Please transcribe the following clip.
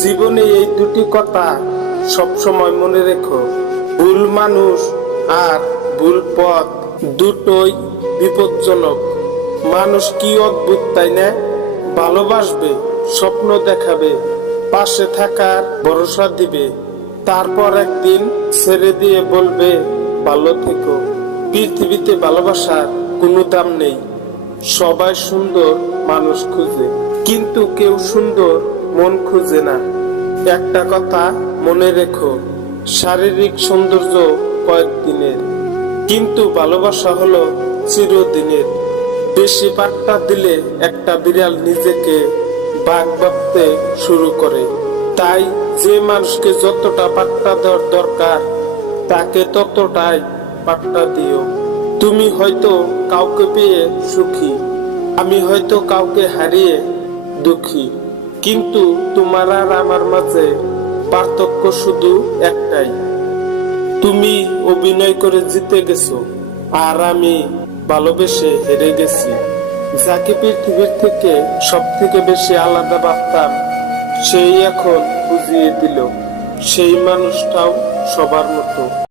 জীবনে এই দুটি কথা সবসময় মনে রেখো, ভুল মানুষ আর ভুল পথ দুটোই বিপজ্জনক। মানুষ কি অদ্ভুত, তাই না? ভালোবাসবে, স্বপ্ন দেখাবে, পাশে থাকার ভরসা দিবে, তারপর একদিন ছেড়ে দিয়ে বলবে ভালো থেকো। পৃথিবীতে ভালোবাসার কোনো দাম নেই। সবাই সুন্দর মানুষ খুঁজে, কিন্তু কেউ সুন্দর মন খুঁজে না। একটা কথা মনে রেখো, শারীরিক সৌন্দর্য কয়েকদিনের, কিন্তু ভালোবাসা হলো চিরদিনের। বেশি পাত্তা দিলে একটা বিড়াল নিজেকে বাঘ ভাবতে শুরু করে। তাই যে মানুষকে যতটা পাত্তা দেওয়ার দরকার তাকে ততটাই পাত্তা দিও। তুমি হয়তো কাউকে পেয়ে সুখী, আমি হয়তো কাউকে হারিয়ে দুঃখী, কিন্তু তোমার আর আমার মাঝে পার্থক্য শুধু একটাই, তুমি অভিনয় করে জিতে গেছো আর আমি ভালোবেসে হেরে গেছি। যাকে পৃথিবীর থেকে সব থেকে বেশি আলাদা ভাবতাম, সেই এখন বুঝিয়ে দিল সেই মানুষটাও সবার মতো।